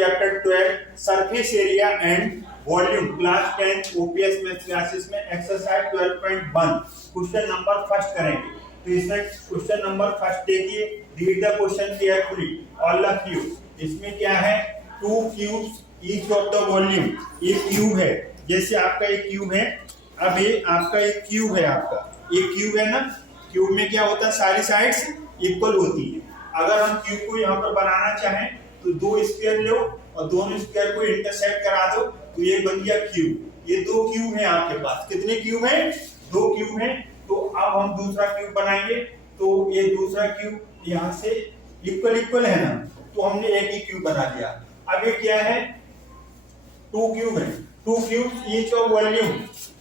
Chapter 12 surface area and volume class 10 OPS maths classes में exercise 12.1 question number first करेंगे। तो इसमें question number first देखिए, read the question carefully all of you. इसमें क्या है, 2 cubes each of the volume. ये cube है, जैसे आपका एक क्यूब है, अब ये आपका एक क्यूब है, आपका एक क्यूब है ना। क्यूब में क्या होता है, सारी साइड्स इक्वल होती है। अगर हम क्यूब को यहाँ पर बनाना चाहें तो 2 स्क्वायर लो और दोनों स्क्वायर को इंटरसेक्ट करा दो, तो ये बन गया क्यूब। ये 2 क्यूब हैं आपके पास। कितने क्यूब हैं? 2 क्यूब हैं। तो अब हम दूसरा क्यूब बनाएंगे, तो ये दूसरा क्यूब यहाँ से इक्वल है ना, तो हमने एक ही क्यूब बना लिया। अब ये क्या है, 2 क्यूब है, 2 क्यूब ईच ऑफ वॉल्यूम।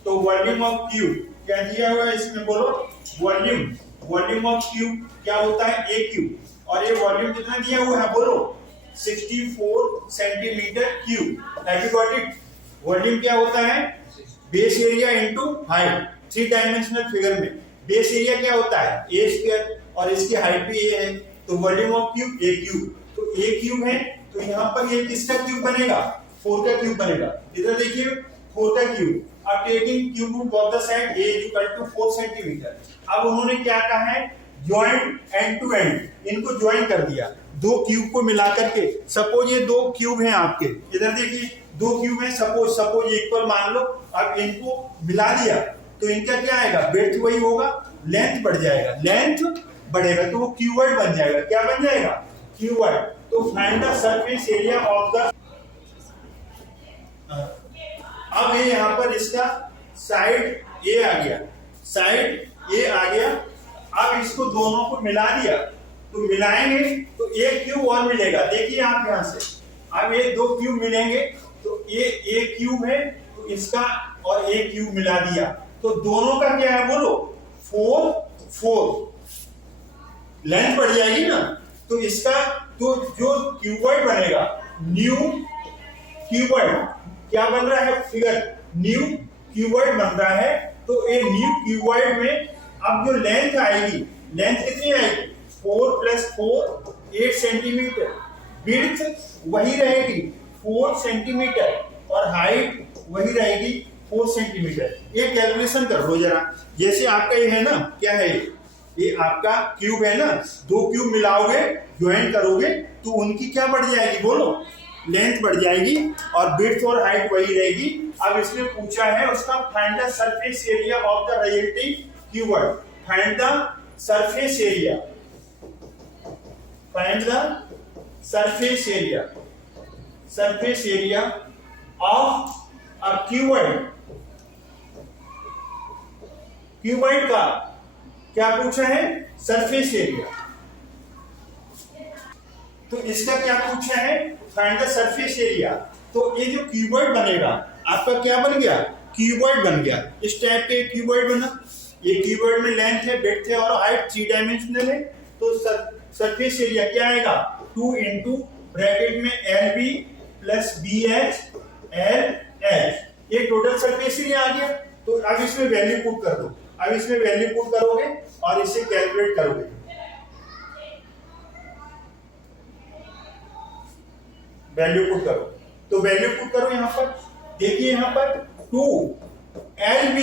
तो वॉल्यूम ऑफ क्यूब क्या दिया हुआ है इसमें, बोलो वॉल्यूम ऑफ क्यूब क्या होता है, ए क्यूब। और ये वॉल्यूम कितना दिया हुआ है, बोलो 64 centimetre cube. Have you got it? Volume क्या होता है, base area into height. 3 dimensional figure में बेस एरिया क्या होता है, ए स्क्वायर, और इसकी हाइट भी ए है। तो volume of cube A cube. तो ए क्यूब है, तो यहाँ पर ये किसका क्यूब बनेगा, 4 का क्यूब बनेगा। इधर देखिए 4 का क्यूब। अब taking cube root of the side a equal to 4 centimetre. अब उन्होंने क्या कहा है, ज्वाइंट एंड टू एंड, इनको ज्वाइन कर दिया 2 क्यूब को मिला करके। सपोज ये 2 क्यूब हैं आपके, इधर देखिए 2 क्यूब हैं, सपोज इक्वल मान लो। अब इनको मिला दिया तो इनका क्या आएगा, ब्रेड्थ वही होगा, लेंथ बढ़ जाएगा, लेंथ बढ़ेगा, तो वो क्यूबॉइड बन जाएगा। क्या बन जाएगा, क्यूबॉइड। तो find the surface area of the. अब ये यहाँ पर इसका साइड ए आ गया, साइड ए आ गया। अब इसको दोनों को मिला दिया, तो मिलाएंगे तो एक क्यूब और मिलेगा। देखिए आप यहाँ से, अब ये 2 क्यूब मिलेंगे, तो ये एक क्यूब है, तो इसका और एक क्यूब मिला दिया, तो दोनों का क्या है, बोलो 4 लेंथ बढ़ जाएगी ना। तो इसका तो जो क्यूबॉइड बनेगा, न्यू क्यूबॉइड क्या बन रहा है, फिगर न्यू क्यूबॉइड बन रहा है। तो ये न्यू क्यूबॉइड में अब जो लेंथ आएगी, लेंथ कितनी आएगी, 4 + 4 8 सेंटीमीटर। विड्थ वही रहेगी 4 सेंटीमीटर और हाइट वही रहेगी 4 सेंटीमीटर। ये कैलकुलेशन कर लो जरा। जैसे आपका ये है ना, क्या है ये आपका क्यूब है ना, 2 क्यूब मिलाओगे, ज्वाइन करोगे, तो उनकी क्या बढ़ जाएगी, बोलो लेंथ बढ़ जाएगी, और विड्थ और हाइट वही रहेगी। अब इसने पूछा है उसका find the surface area of the resulting cuboid. Find the surface area, find the surface area of a cuboid. Cuboid का क्या पूछा है, सरफेस एरिया। तो इसका क्या पूछा है, फाइंड द सरफेस एरिया। तो ये जो क्यूबॉइड बनेगा आपका क्या बन गया, क्यूबॉइड बन गया। इस टाइप के क्यूबॉइड बना। ये क्यूबॉइड में लेंथ है, विड्थ है और हाइट 3 डायमेंशनल है। तो सरफेस एरिया क्या आएगा, 2 इंटू ब्रैकेट में LB + BH LH, ये टोटल सरफेस एरिया आ गया। तो अब इसमें वैल्यू पुट कर दो। अब इसमें वैल्यू पुट करोगे और इसे कैलकुलेट करोगे। वैल्यू पुट करो, तो वैल्यू पुट करो यहाँ पर। देखिए यहाँ पर 2 LB,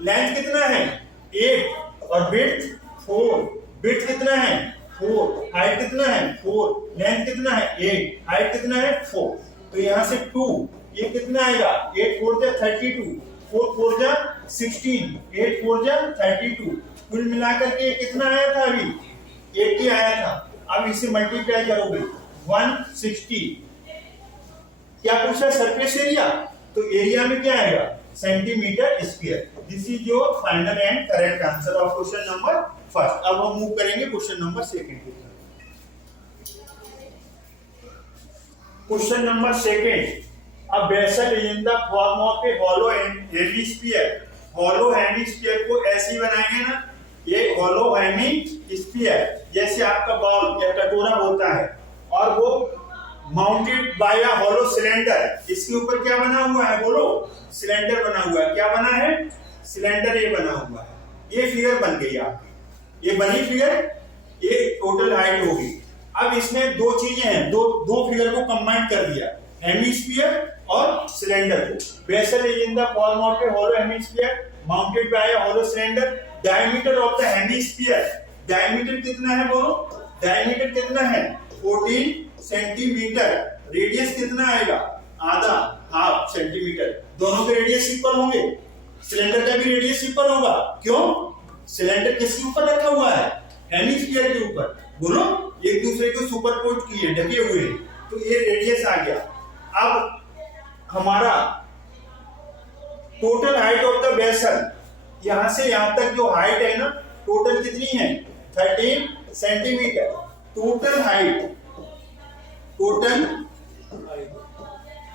लेंथ कितना है 8 और विड्थ 4। विड्थ कितना है 4, हाइट कितना है 4, लेंथ कितना है 8, हाइट कितना है 4। तो यहाँ से 2, ये कितना आएगा, 8 4 जा 32, 4 4 जा 16, 8 4 जा 32। कुल मिलाकर के कितना आया था, अभी 80 आया था। अब इसे मल्टीप्लाई करोगे 160। क्या पूछा, सरफेस एरिया। तो एरिया में क्या आएगा, centimetre square. This is your final and correct answer of question number first. अब हम मूव करेंगे क्वेश्चन नंबर सेकंड की तरफ। Question number second, a vessel is in the form of a hollow hemisphere। hollow hemisphere को ऐसे ही बनाएंगे ना, ये hollow hemisphere जैसे आपका बॉल या कटोरा होता है, और वो mounted by a hollow cylinder. इसके ऊपर क्या बना हुआ है, बोलो सिलेंडर बना हुआ है। क्या बना है, सिलेंडर ये बना हुआ है। ये फिगर बन गई आपकी, ये बनी फिगर, ये टोटल हाइट होगी। अब इसमें दो चीजें हैं, दो फिगर को कंबाइन कर दिया, हेमिस्फीयर और सिलेंडर को। Vessel is in the form of a hollow hemisphere mounted by a hollow cylinder. Diameter of the hemisphere, diameter कितना है बोलो, डायमीटर कितना है 14 सेंटीमीटर। रेडियस कितना आएगा, आधा, हाफ सेंटीमीटर। दोनों के रेडियस इक्वल होंगे, सिलेंडर का भी रेडियस इक्वल होगा। क्यों, सिलेंडर किसके ऊपर रखा हुआ है, हेमिस्फीयर के ऊपर। बोलो, एक दूसरे को सुपरपोज किए, ढके हुए, तो ये रेडियस आ गया। अब हमारा total height of the vessel, यहां से यहां तक जो हाइट है ना, टोटल कितनी है 13 centimetre. Total height, total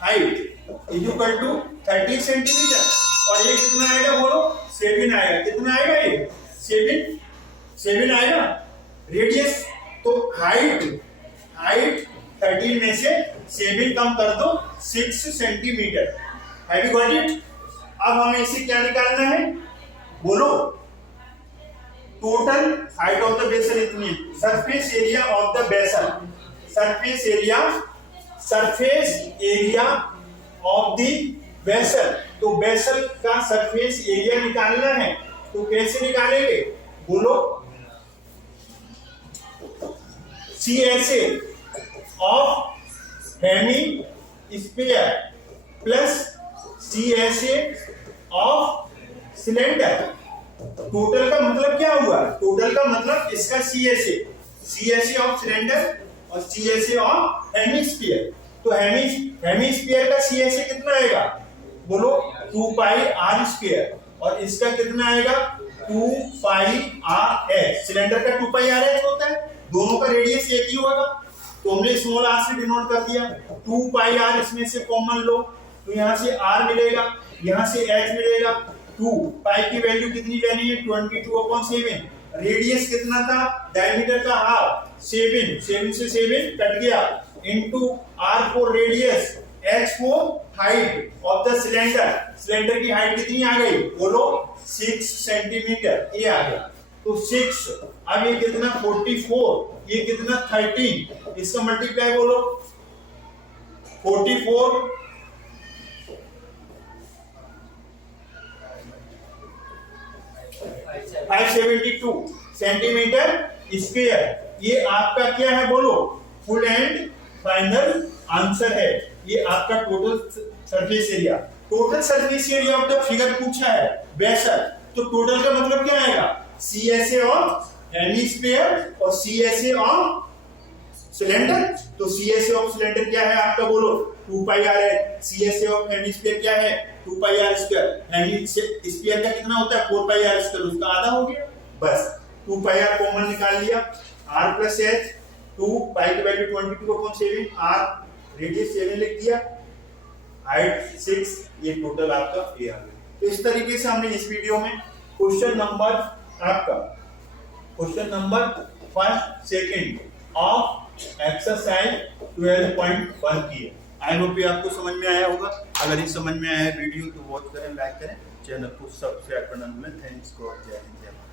height is equal to 30 centimetre. और ये कितना आएगा बोलो, 7 आएगा। कितना आएगा ये 7 आएगा। रेडियस, तो हाइट 13 में से 7 कम कर दो, 6 centimetre. Have you got it. अब हमें इसे क्या निकालना है बोलो, total height of the vessel इतनी, surface area of the vessel, surface area of the vessel. तो बेसल का सरफेस एरिया निकालना है, तो कैसे निकालेंगे बोलो, CSA of hemisphere plus CSA of cylinder. Total का मतलब क्या हुआ, टोटल का मतलब इसका CSA ऑफ सिलेंडर और CSA ऑफ हेमिस्फीयर। तो हेमिस्फीयर का CSA कितना आएगा बोलो, 2 पाई r स्क्वायर, और इसका कितना आएगा 2 पाई r। सिलेंडर का 2 पाई r होता है, दोनों का रेडियस एक ही होगा, तो हमने स्मॉल r से डिनोट कर दिया। 2 पाई r इसमें से कॉमन लो, तो यहाँ से r मिलेगा, यहाँ से h मिलेगा। 2 पाई की वैल्यू कितनी लेनी है 22/7। रेडियस कितना था, डायमीटर का हाफ, 7 से 7 कट गया, into r for radius, h for height of the cylinder. Cylinder की हाइट कितनी आ गई बोलो, 6 सेंटीमीटर, ये आ गया। तो 6, अब ये कितना 44, ये कितना 13, इसका मल्टीप्लाई बोलो, 44 572 सेंटीमीटर स्क्वायर। ये आपका क्या है बोलो, फुल एंड फाइनल आंसर है। ये आपका total surface area. Total surface area of the figure पूछा है बेसल, तो टोटल का मतलब क्या आएगा, CSA ऑफ हेमिस्फीयर और CSA ऑफ सिलेंडर। तो CSA ऑफ सिलेंडर क्या है आपका बोलो, 2 पाई r है। CSA ऑफ हेमिस्फीयर क्या है 2 पाई r स्क्वायर। हेमिस्फीयर का कितना होता है 4 पाई r स्क्वायर, उसका आधा हो गया, बस 2 पाई r कॉमन निकाल लिया, r प्लस h, 2 पाई की वैल्यू 22/7, r रेडियस 7 लिख दिया, हाइट 6, ये टोटल आपका ये आ गया। तो इस तरीके से हमने इस वीडियो में क्वेश्चन नंबर आपका क्वेश्चन नंबर 1, 2 ऑफ एक्सरसाइज 12.1 की। आई होप ये आपको समझ में आया होगा। अगर ये समझ में आया है वीडियो तो वॉच करें, लाइक करें, चैनल को सब्सक्राइब करना न भूलें। थैंक्स गॉड, जय हिंद, जय भारत।